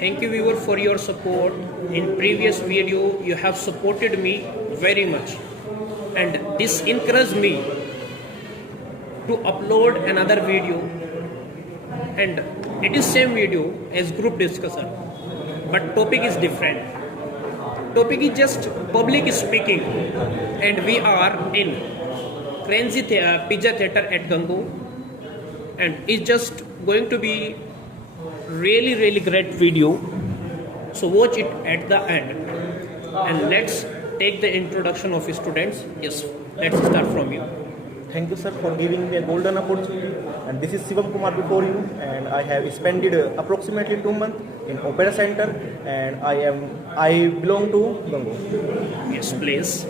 Thank you viewer for your support. In previous video you have supported me very much and this encouraged me to upload another video, and it is same video as group discussion but topic is different. Topic is just public speaking and we are in Crazy Pizza Theatre at Gango, and it's just going to be really great video, so watch it at the end. And let's take the introduction of students. Yes, let's start from you. Thank you, sir, for giving me a golden opportunity. And this is Shivam Kumar before you, and I have spent approximately 2 months in Opera Center, and I belong to Gango. Yes, please.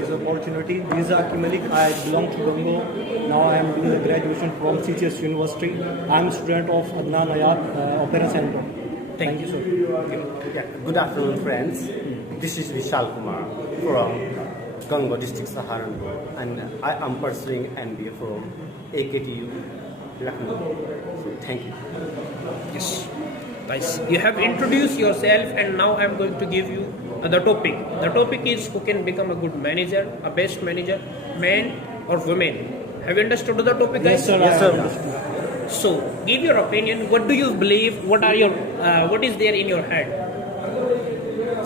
This opportunity. This is Akim Malik. I belong to Gango. Now I am doing the graduation from CGS University. I am a student of Adnan Ayar Opera Center. Thank you, sir. Yeah. Good afternoon, friends. This is Vishal Kumar from Gango district, Saharanpur, and I am pursuing MBA from AKTU, Lucknow. So thank you. Yes, guys, you have introduced yourself, and now I'm going to give you the topic. The topic is who can become a good manager, a best manager, man or woman. Have you understood the topic, guys? Yes, sir. Yes, sir. So, give your opinion. What do you believe? What is there in your head?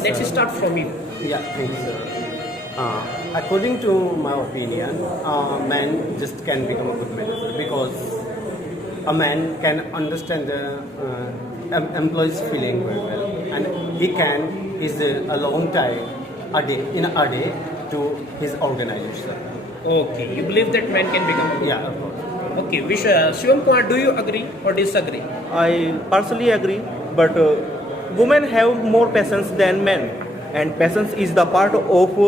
Let's start from you. Yeah, thank you, sir. According to my opinion, a man just can become a good manager because a man can understand the employee's feeling very well, and he can is a long time a day to his organization. Okay, you believe that man can become. Yeah, of course. Okay, Shivam Kumar, do you agree or disagree? I partially agree, but women have more patience than men, and patience is the part of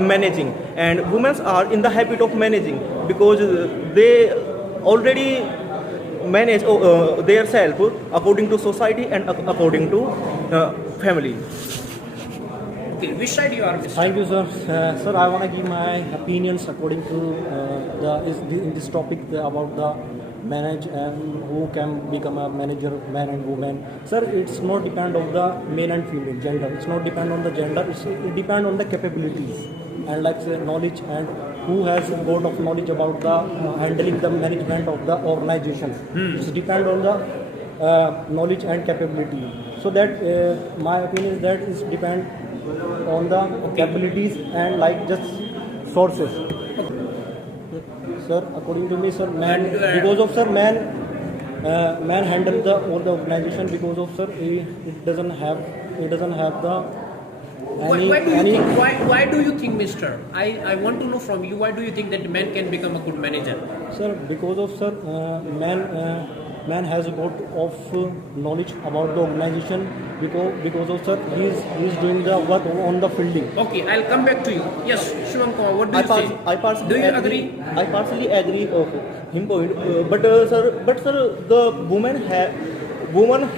managing, and women are in the habit of managing because they already manage their self according to society and according to family. Okay, which side you are, Mr.? Thank you, sir. Sir, I want to give my opinions according to in this topic about the manage and who can become a manager, man and woman. Sir, it's not depend on the male and female gender. It's not depend on the gender. It depend on the capabilities and like say, knowledge, and who has a lot of knowledge about the handling the management of the organization. It's depend on the knowledge and capability. So that my opinion is that is depend on the capabilities and like just sources. Sir, according to me, sir, man because of sir man handle the all the organization because of sir it doesn't have the Why do you think, Mister? I want to know from you. Why do you think that man can become a good manager? Sir, because of sir man has a lot of knowledge about the organization because of sir he's doing the work on the fielding. Okay, I'll come back to you. Yes, Shivam Kumar, what do you say? I partially Do you agree? I partially agree of him point, but sir, the women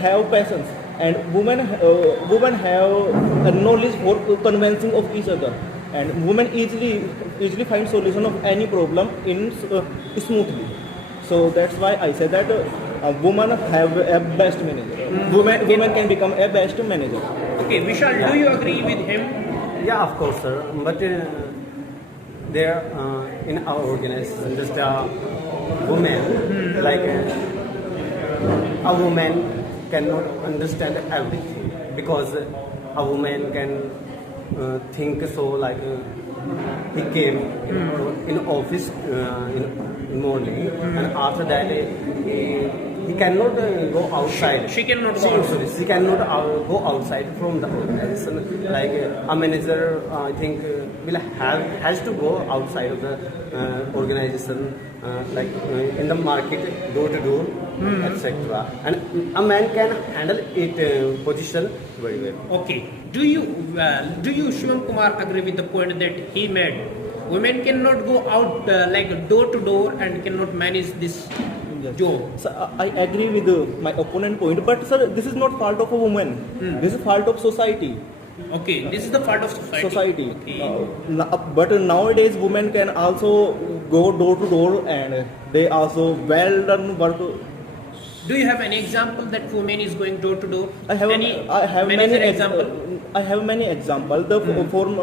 have patience, and women have knowledge for convincing of each other, and women easily find solution of any problem in smoothly. So that's why I said that women have a best manager. Women can become a best manager. Okay, Vishal, do you agree with him? Yeah, of course, sir. But there in our organization, just a woman, like a woman cannot understand everything because a woman can think so like he came in office in morning, and after that he cannot go outside. She cannot go outside. She cannot go outside from the organization. Like a manager, I think has to go outside of the organization, like in the market, door to door, etc. And a man can handle it position very well. Okay. Do you Shivam Kumar agree with the point that he made? Women cannot go out like door to door and cannot manage this job. So I agree with my opponent point, but sir, this is not fault of a woman. This is fault of society. Okay, this is the part of society. Okay. But nowadays, women can also go door to door, and they also well done work Do you have any example that woman is going door to door? I have any many manager example. I have many examples. The form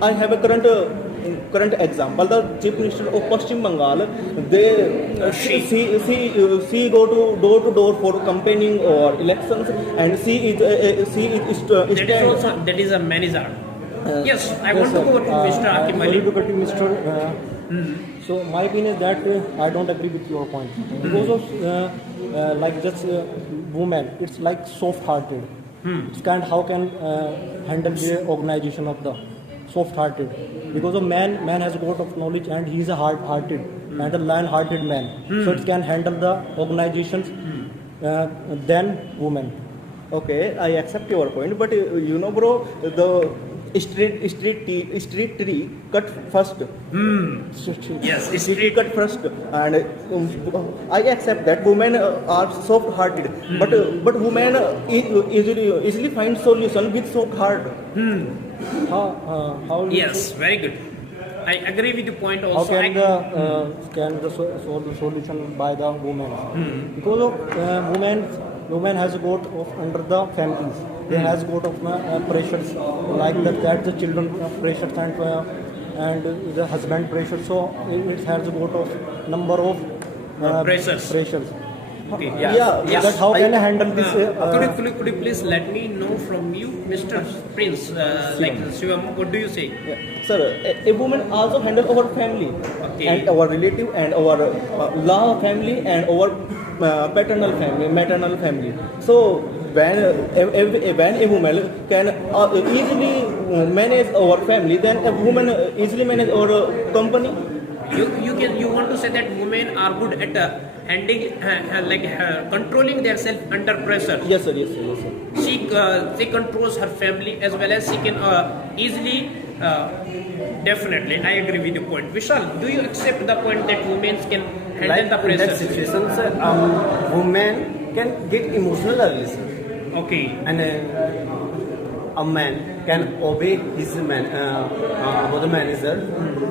I have a current example. The chief minister of Pashchim Bengal, they she go to door for campaigning or elections, and she is That is a manager. Yes, I want to go to Mr. Akim Sorry Ali. to cut you, Mr. So my opinion is that I don't agree with your point because of like just woman, it's like soft-hearted. It's kind how can handle the organization of the soft-hearted because of man has a lot of knowledge and he's a hard-hearted and a lion-hearted man, so it can handle the organizations than woman. Okay, I accept your point, but you know, bro, the street tree cut first. Yes, Street cut first, and I accept that women are soft-hearted, but women easily find solution with soft heart. How Yes, very good. I agree with the point how also. can the solve the solution by the women? Because of women has got of under the families. They has got of pressures like that the children pressures and the husband pressure. So it has got of number of Pressures. Okay. Yeah, Yes. That how can I handle this? Could you please let me know from you, Mr. Prince, like Shivam, what do you say? Yeah. Sir, a woman also handle our family Okay. and our relative and our law family and our paternal family, maternal family. So when a woman can easily manage our family, then a woman easily manage our company. You want to say that women are good at handling controlling themselves under pressure. Yes, sir. Yes, sir. Yes, sir. She controls her family as well as she can easily. Definitely, I agree with your point. Vishal, do you accept the point that women can handle Like the in that pressure? situation, sir, women can get emotional early, sir. Okay. And a man can obey his the manager.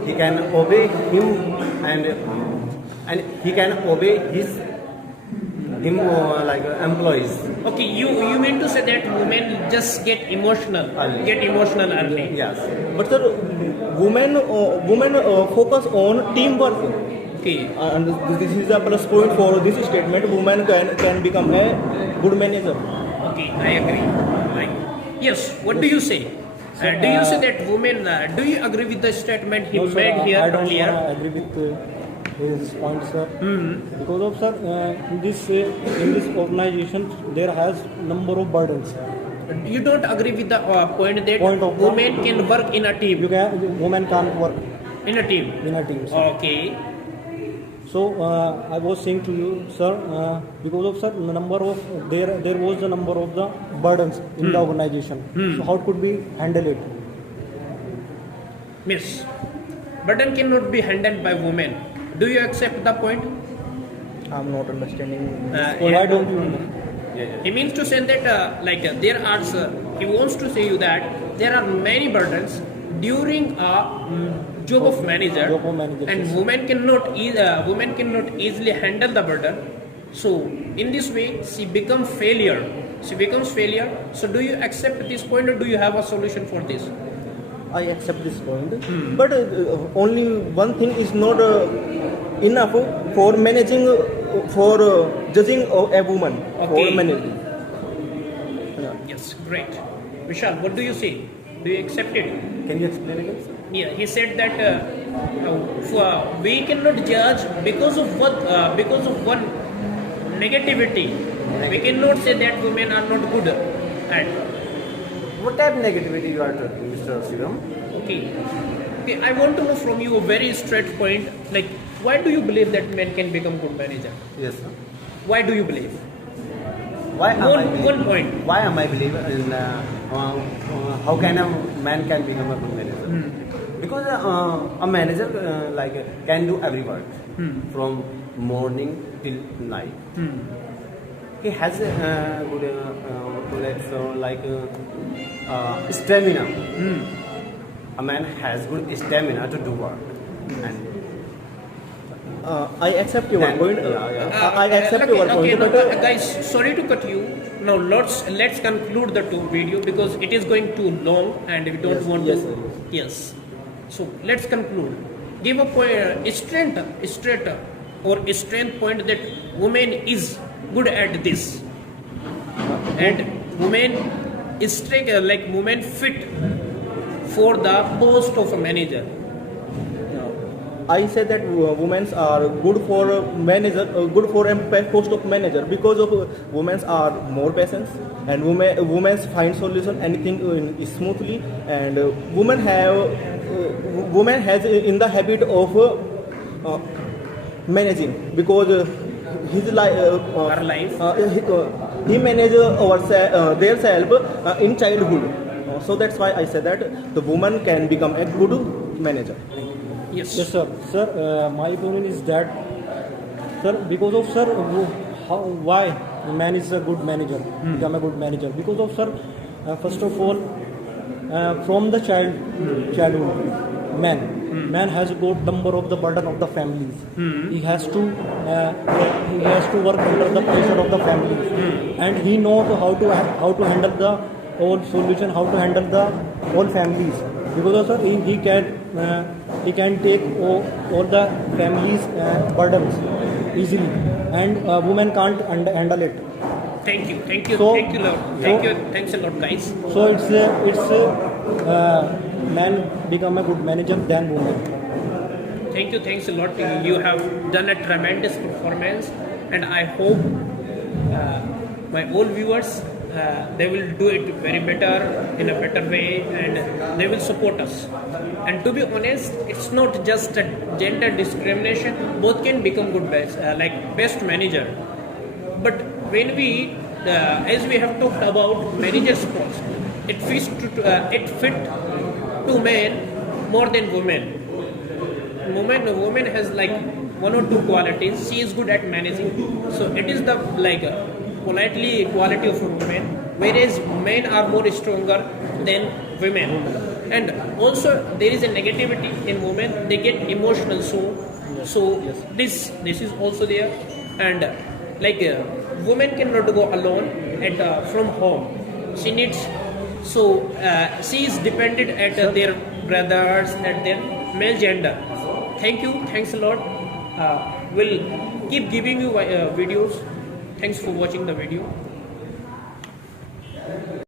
He can obey him and he can obey like employees. Okay, you mean to say that women just get emotional early. Yes. But sir, women focus on teamwork. Okay. And this is a plus point for this statement. Woman can become a good manager. Okay, I agree. Yes. What do you say? Do you say that women? Do you agree with the statement he No, sir, made here I don't earlier? agree with his point, sir. Because of sir, in this organization there has number of burdens. You don't agree with the point that Point of women can work in a team. Women can't work In a team. in a team. Sir. Okay. So I was saying to you, sir, because of sir, the number of there was the number of the burdens in the organization. So how could we handle it? Miss, burden cannot be handled by women. Do you accept the point? I'm not understanding. Why don't you? He means to say that there are he wants to say you that there are many burdens during a job of manager, and yes. women cannot easily handle the burden. So in this way she becomes failure. So do you accept this point, or do you have a solution for this? I accept this point, but only one thing is not enough for managing, for judging a woman. Okay. For managing. Yeah. Yes, great. Vishal, what do you say? Do you accept it? Can you explain again, sir? Yeah, he said that we cannot judge because of one negativity. We cannot say that women are not good at. What type of negativity you are talking, Mr. Shivam? Okay, I want to know from you a very straight point. Like, why do you believe that men can become good manager? Yes, sir. Why do you believe? Why am I believe- One point. Why am I believe in how can a man can become a good manager? Because a manager can do every work from morning till night. He has a good stamina. A man has good stamina to do work. And I accept your Then- point. I accept okay, your okay, point. now, But guys, sorry to cut you. Now let's conclude the video because it is going too long and we don't Yes, want yes, to. sir, Yes. So let's conclude. Give a point, straight or a strength point that woman is good at this, and woman is straight like woman fit for the post of a manager. I say that women are good for a manager, good for a post of manager because of women are more patient and women find solution anything smoothly, and women has in the habit of managing because his life Her life. he manage their self in childhood. So that's why I say that the woman can become a good manager. Yes. Yes, sir. Sir, my opinion is that, sir, because of sir, why a man is a good manager, become a good manager? Because of sir, first of all, from the childhood, man has got number of the burden of the families. He has to work under the pressure of the families, and he knows how to handle the all solution, how to handle the all families. Because of sir, he can take all the families burdens easily, and women can't handle it. Thank you, So- Lord. Thanks a lot, guys. So it's man become a good manager than woman. Thanks a lot. You have done a tremendous performance, and I hope my all viewers they will do it very better in a better way, and they will support us. And to be honest, it's not just a gender discrimination. Both can become good best manager. But when we, as we have talked about manager's post, it fit to men more than women. Woman has like one or two qualities. She is good at managing, so it is the politely quality of a woman, whereas men are more stronger than women. And also there is a negativity in women. They get emotional so this is also there. And woman cannot go alone from home. She needs, she is dependent at their brothers, at their male gender. Thanks a lot. We'll keep giving you videos. Thanks for watching the video.